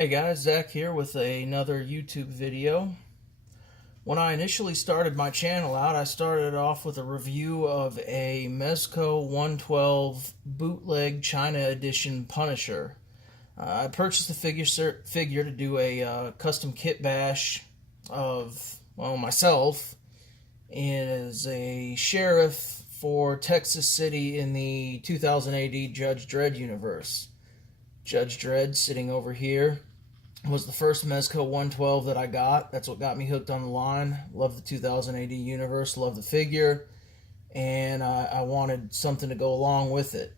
Hey guys, Zach here with another YouTube video. When I initially started my channel out, I started off with a review of a Mezco 112 Bootleg China Edition Punisher. I purchased the figure to do a custom kit bash of, well, myself as a sheriff for Texas City in the 2000 AD Judge Dredd universe. Judge Dredd, sitting over here, was the first Mezco 112 that I got. That's what got me hooked on the line. Love the 2000 AD universe, love the figure, and I wanted something to go along with it.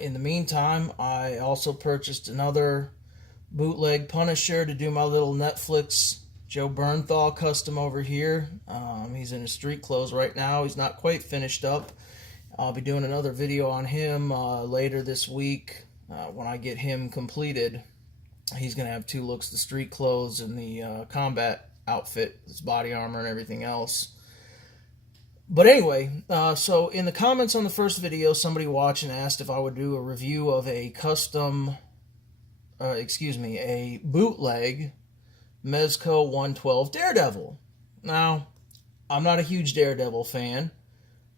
In the meantime, I also purchased another bootleg Punisher to do my little Netflix Joe Bernthal custom over here. He's in his street clothes right now. He's not quite finished up. I'll be doing another video on him later this week when I get him completed. He's going to have two looks, the street clothes and the combat outfit, his body armor and everything else. But anyway, so in the comments on the first video, somebody watching asked if I would do a review of a a bootleg Mezco 112 Daredevil. Now, I'm not a huge Daredevil fan,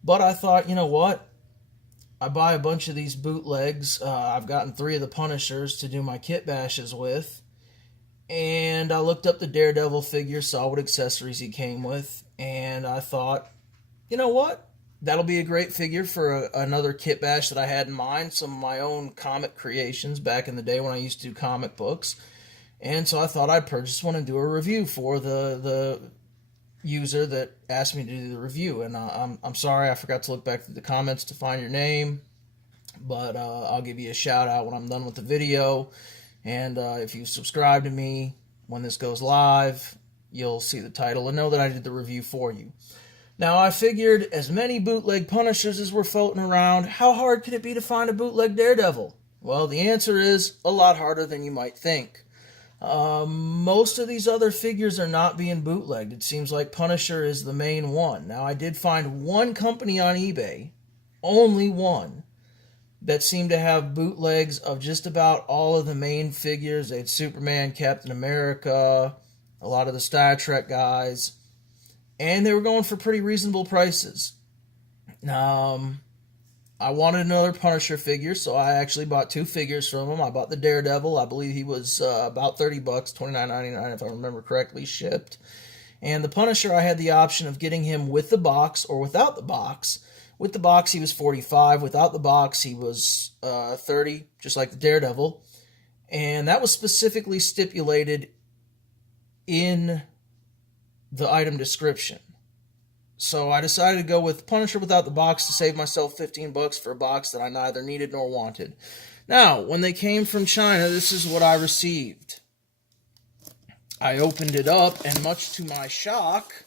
but I thought, you know what? I buy a bunch of these bootlegs. I've gotten 3 of the Punishers to do my kit bashes with. And I looked up the Daredevil figure, saw what accessories he came with, and I thought, you know what? That'll be a great figure for another kit bash that I had in mind. Some of my own comic creations back in the day when I used to do comic books. And so I thought I'd purchase one and do a review for the user that asked me to do the review. And I'm sorry, I forgot to look back through the comments to find your name, but I'll give you a shout out when I'm done with the video. And if you subscribe to me when this goes live, you'll see the title and know that I did the review for you. Now, I figured as many bootleg Punishers as were floating around, how hard could it be to find a bootleg Daredevil? Well, the answer is a lot harder than you might think. Most of these other figures are not being bootlegged. It seems like Punisher is the main one. Now, I did find one company on eBay, only one, that seemed to have bootlegs of just about all of the main figures. They had Superman, Captain America, a lot of the Star Trek guys, and they were going for pretty reasonable prices. I wanted another Punisher figure, so I actually bought 2 figures from him. I bought the Daredevil. I believe he was about $30, $29.99 if I remember correctly, shipped. And the Punisher, I had the option of getting him with the box or without the box. With the box, he was $45. Without the box, he was $30, just like the Daredevil. And that was specifically stipulated in the item description. So I decided to go with Punisher without the box to save myself $15 for a box that I neither needed nor wanted. Now, when they came from China, this is what I received. I opened it up, and much to my shock,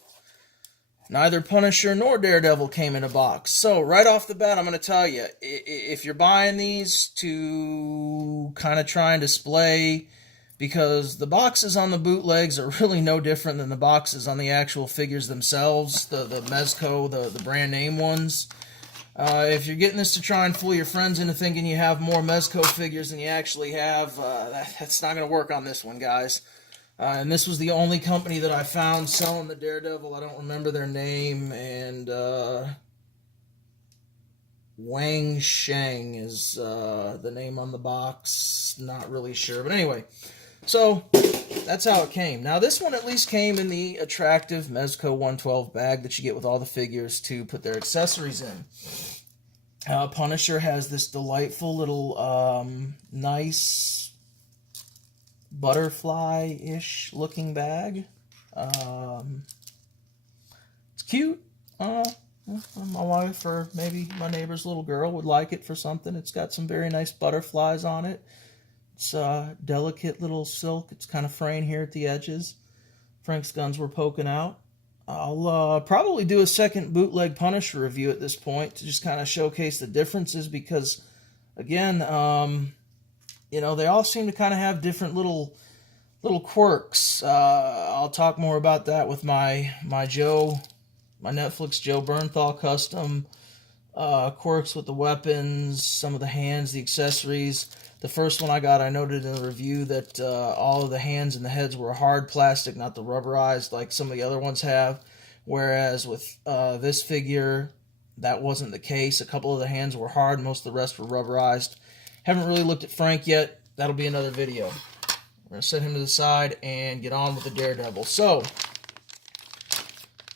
neither Punisher nor Daredevil came in a box. So right off the bat, I'm going to tell you, if you're buying these to kind of try and display, because the boxes on the bootlegs are really no different than the boxes on the actual figures themselves, the Mezco, the brand name ones. If you're getting this to try and fool your friends into thinking you have more Mezco figures than you actually have, that's not going to work on this one, guys. And this was the only company that I found selling the Daredevil. I don't remember their name, and Wang Sheng is the name on the box. Not really sure, but anyway. So, that's how it came. Now, this one at least came in the attractive Mezco 112 bag that you get with all the figures to put their accessories in. Punisher has this delightful little, nice butterfly-ish looking bag. It's cute. My wife or maybe my neighbor's little girl would like it for something. It's got some very nice butterflies on it. It's delicate little silk. It's kind of fraying here at the edges. Frank's guns were poking out. I'll probably do a second bootleg Punisher review at this point to just kind of showcase the differences because, again, you know, they all seem to kind of have different little quirks. I'll talk more about that with my Netflix Joe Bernthal custom, quirks with the weapons, some of the hands, the accessories. The first one I got, I noted in the review that all of the hands and the heads were hard plastic, not the rubberized like some of the other ones have. Whereas with this figure, that wasn't the case. A couple of the hands were hard, most of the rest were rubberized. Haven't really looked at Frank yet. That'll be another video. We're going to set him to the side and get on with the Daredevil. So,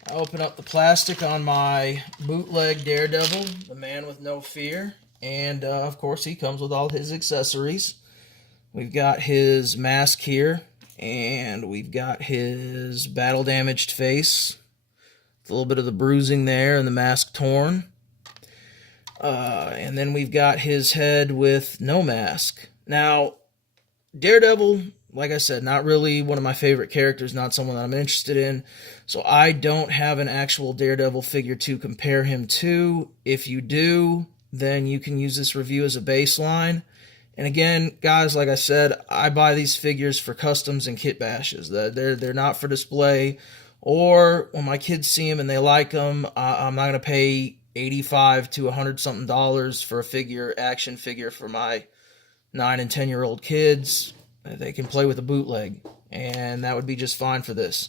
I open up the plastic on my bootleg Daredevil, the man with no fear. And, of course, he comes with all his accessories. We've got his mask here, and we've got his battle-damaged face. A little bit of the bruising there and the mask torn. And then we've got his head with no mask. Now, Daredevil, like I said, not really one of my favorite characters, not someone that I'm interested in. So I don't have an actual Daredevil figure to compare him to. If you do, then you can use this review as a baseline. And again, guys, like I said, I buy these figures for customs and kit bashes. They're not for display. Or when my kids see them and they like them, I'm not going to pay $85 to $100 something for a action figure for my 9 and 10-year-old kids. They can play with a bootleg, and that would be just fine for this.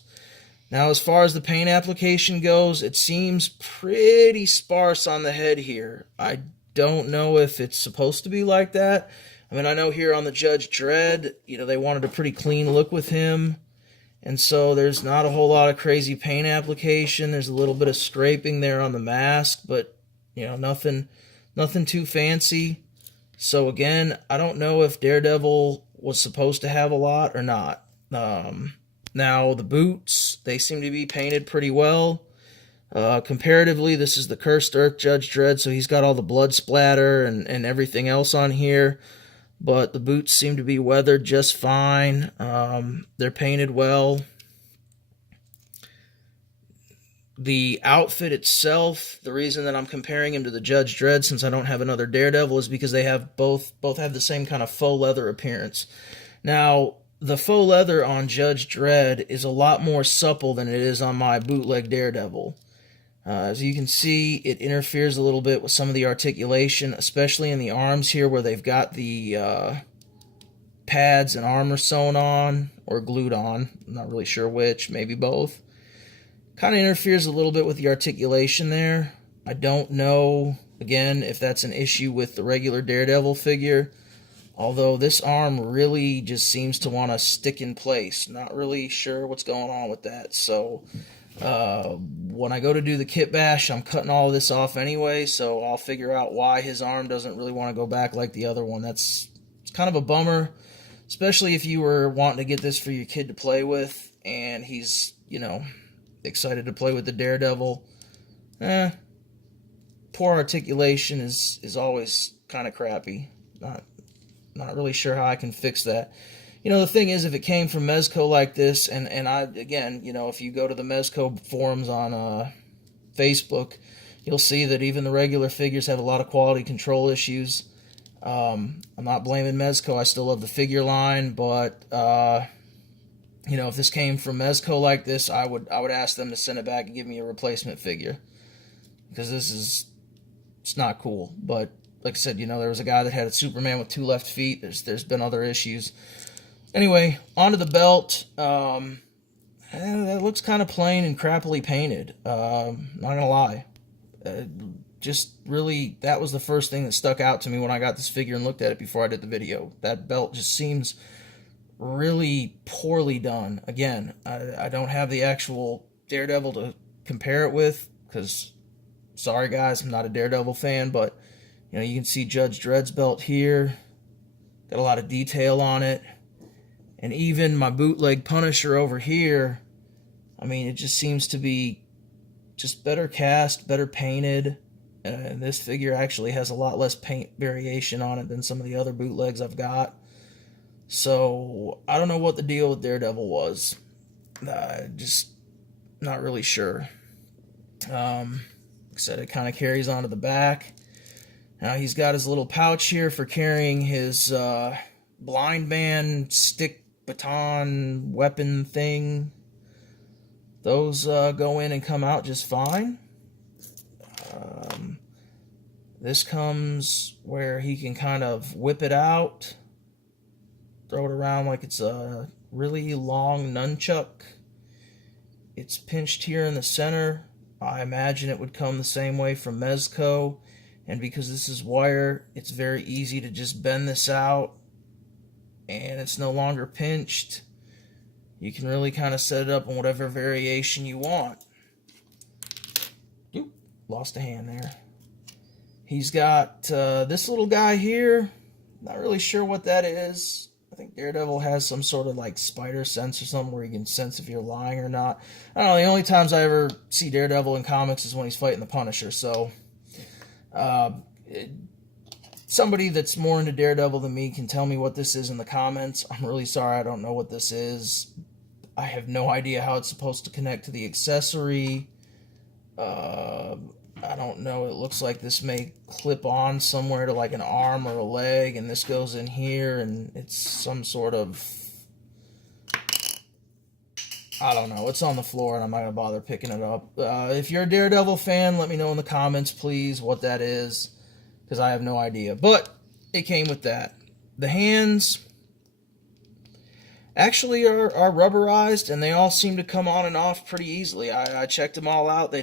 Now, as far as the paint application goes, it seems pretty sparse on the head here. I don't know if it's supposed to be like that. I mean, I know here on the Judge Dredd, they wanted a pretty clean look with him, and so there's not a whole lot of crazy paint application. There's a little bit of scraping there on the mask, but, nothing too fancy. So again, I don't know if Daredevil was supposed to have a lot or not. Now, the boots, they seem to be painted pretty well. Comparatively, this is the Cursed Earth Judge Dredd, so he's got all the blood splatter and everything else on here. But the boots seem to be weathered just fine. They're painted well. The outfit itself, the reason that I'm comparing him to the Judge Dredd, since I don't have another Daredevil, is because they have both have the same kind of faux leather appearance. Now, the faux leather on Judge Dredd is a lot more supple than it is on my bootleg Daredevil. As you can see, it interferes a little bit with some of the articulation, especially in the arms here where they've got the pads and armor sewn on or glued on. I'm not really sure which, maybe both. Kind of interferes a little bit with the articulation there. I don't know, again, if that's an issue with the regular Daredevil figure. Although this arm really just seems to want to stick in place. Not really sure what's going on with that. So when I go to do the kit bash, I'm cutting all of this off anyway. So I'll figure out why his arm doesn't really want to go back like the other one. It's kind of a bummer. Especially if you were wanting to get this for your kid to play with. And he's, excited to play with the Daredevil. Poor articulation is always kind of crappy. Not really sure how I can fix that. The thing is, if it came from Mezco like this, and again, if you go to the Mezco forums on Facebook, you'll see that even the regular figures have a lot of quality control issues. I'm not blaming Mezco. I still love the figure line, but if this came from Mezco like this, I would ask them to send it back and give me a replacement figure, because it's not cool. But like I said, there was a guy that had a Superman with 2 left feet. There's been other issues. Anyway, onto the belt. That looks kind of plain and crappily painted. Not gonna lie. Just really, that was the first thing that stuck out to me when I got this figure and looked at it before I did the video. That belt just seems really poorly done. Again, I don't have the actual Daredevil to compare it with, because, sorry guys, I'm not a Daredevil fan, but you can see Judge Dredd's belt here. Got a lot of detail on it. And even my bootleg Punisher over here, I mean, it just seems to be just better cast, better painted. And this figure actually has a lot less paint variation on it than some of the other bootlegs I've got. So, I don't know what the deal with Daredevil was. Just not really sure. Like I said, it kind of carries on to the back. Now he's got his little pouch here for carrying his blind man stick baton weapon thing. Those go in and come out just fine. This comes where he can kind of whip it out. throw it around like it's a really long nunchuck. It's pinched here in the center. I imagine it would come the same way from Mezco, and because this is wire, it's very easy to just bend this out, and it's no longer pinched. You can really kind of set it up in whatever variation you want. Oop, lost a hand there. He's got this little guy here. Not really sure what that is. I think Daredevil has some sort of like spider sense or something where he can sense if you're lying or not. I don't know, the only times I ever see Daredevil in comics is when he's fighting the Punisher. So somebody that's more into Daredevil than me can tell me what this is in the comments. I'm really sorry, I don't know what this is. I have no idea how it's supposed to connect to the accessory. I don't know. It looks like this may clip on somewhere to like an arm or a leg, and this goes in here, and it's some sort of, I don't know. It's on the floor, and I'm not going to bother picking it up. If you're a Daredevil fan, let me know in the comments, please, what that is, because I have no idea. But it came with that. The hands actually are rubberized, and they all seem to come on and off pretty easily. I checked them all out.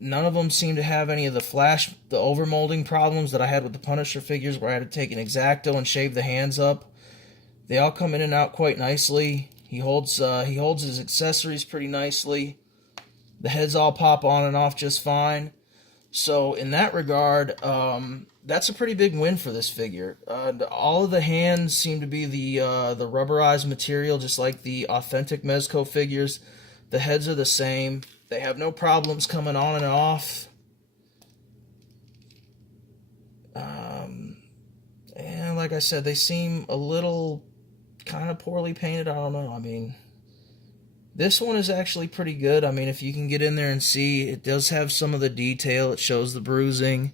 None of them seem to have any of the overmolding problems that I had with the Punisher figures, where I had to take an X-Acto and shave the hands up. They all come in and out quite nicely. He holds his accessories pretty nicely. The heads all pop on and off just fine. So in that regard, that's a pretty big win for this figure. All of the hands seem to be the rubberized material, just like the authentic Mezco figures. The heads are the same. They have no problems coming on and off. And like I said, they seem a little kind of poorly painted. I don't know. I mean, this one is actually pretty good. I mean, if you can get in there and see, it does have some of the detail. It shows the bruising,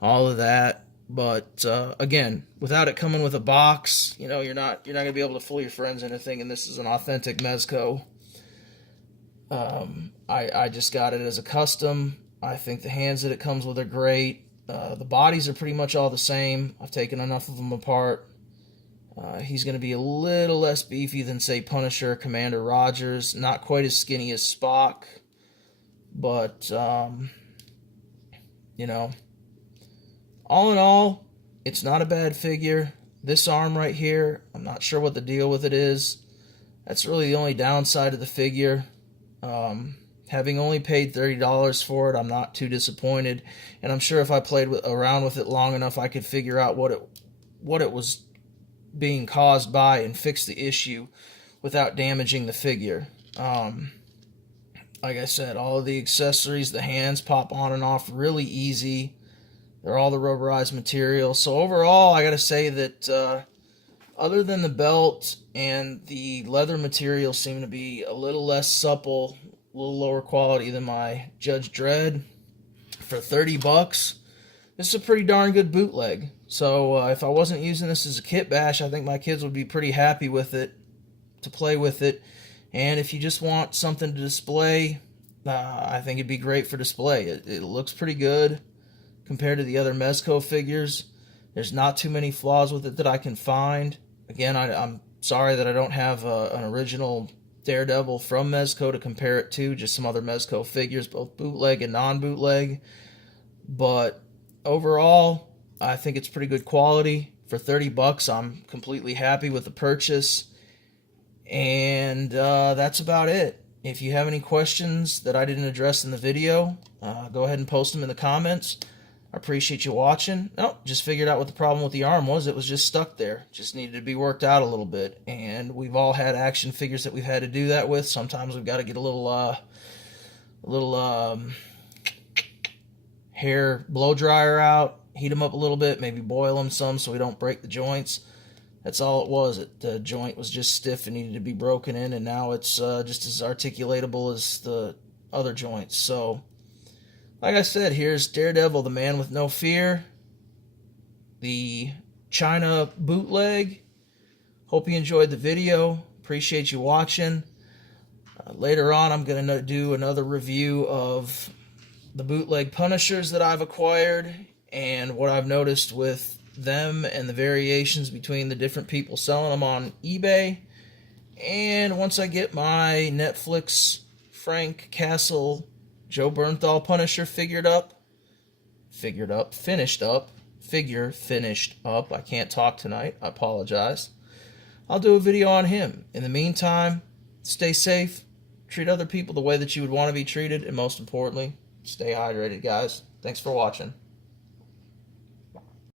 all of that. But again, without it coming with a box, you know, you're not gonna be able to fool your friends into thinking this is an authentic Mezco. I just got it as a custom. I think the hands that it comes with are great. The bodies are pretty much all the same. I've taken enough of them apart. He's going to be a little less beefy than, say, Punisher, Commander Rogers. Not quite as skinny as Spock. But, you know, all in all, it's not a bad figure. This arm right here, I'm not sure what the deal with it is. That's really the only downside of the figure. Having only paid $30 for it, I'm not too disappointed, and I'm sure if I played around with it long enough, I could figure out what it was being caused by and fix the issue without damaging the figure. Like I said, all of the accessories, the hands pop on and off really easy. They're all the rubberized material. So overall, I gotta say that other than the belt and the leather material seem to be a little less supple, a little lower quality than my Judge Dredd, for $30, this is a pretty darn good bootleg. So if I wasn't using this as a kit bash, I think my kids would be pretty happy with it, to play with it. And if you just want something to display, I think it'd be great for display. It looks pretty good compared to the other Mezco figures. There's not too many flaws with it that I can find. Again, I'm sorry that I don't have an original Daredevil from Mezco to compare it to, just some other Mezco figures, both bootleg and non-bootleg. But overall, I think it's pretty good quality. For $30, I'm completely happy with the purchase. And that's about it. If you have any questions that I didn't address in the video, go ahead and post them in the comments. I appreciate you watching. Oh, just figured out what the problem with the arm was. It was just stuck there. Just needed to be worked out a little bit. And we've all had action figures that we've had to do that with. Sometimes we've got to get a little hair blow dryer out, heat them up a little bit, maybe boil them some so we don't break the joints. That's all it was. The joint was just stiff and needed to be broken in, and now it's just as articulatable as the other joints. So, like I said, here's Daredevil, the Man with No Fear, the China bootleg. Hope you enjoyed the video. Appreciate you watching. Later on, I'm going to do another review of the bootleg Punishers that I've acquired and what I've noticed with them and the variations between the different people selling them on eBay. And once I get my Netflix Frank Castle Joe Bernthal Punisher finished up. I can't talk tonight. I apologize. I'll do a video on him. In the meantime, stay safe, treat other people the way that you would want to be treated, and most importantly, stay hydrated, guys. Thanks for watching.